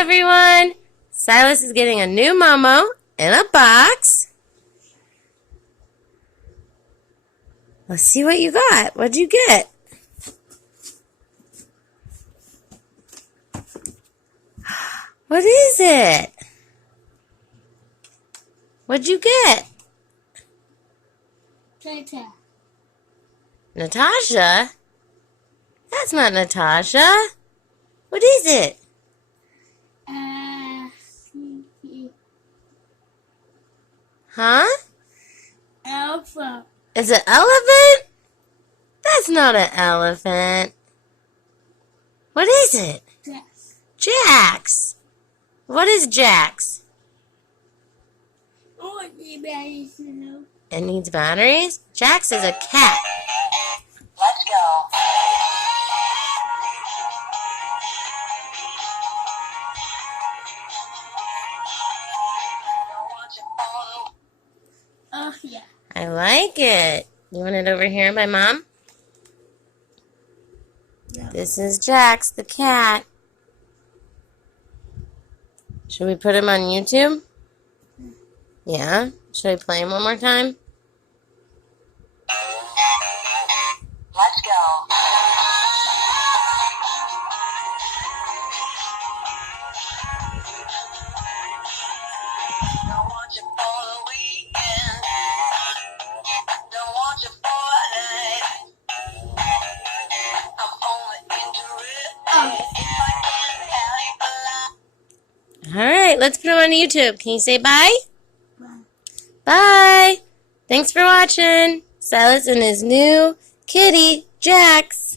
everyone! Silas is getting a new Momo in a box. Let's see what you got. What'd you get? What is it? What'd you get? Tata. Natasha? That's not Natasha. What is it? Huh? Alpha. Is it elephant? That's not an elephant. What is it? Jax. Jax. What is Jax? Oh, it needs batteries to know. It needs batteries? Jax is a cat. Let's go. Oh, yeah. I like it. You want it over here by Mom? No. This is Jax, the cat. Should we put him on YouTube? Yeah? Should I play him one more time? Let's go. Don't want you for the weekend. Don't want you for life. I'm only interested if I can help you alive. Alright, let's put him on YouTube. Can you say bye? Bye. Bye! Thanks for watching. Silas and his new kitty, Jax.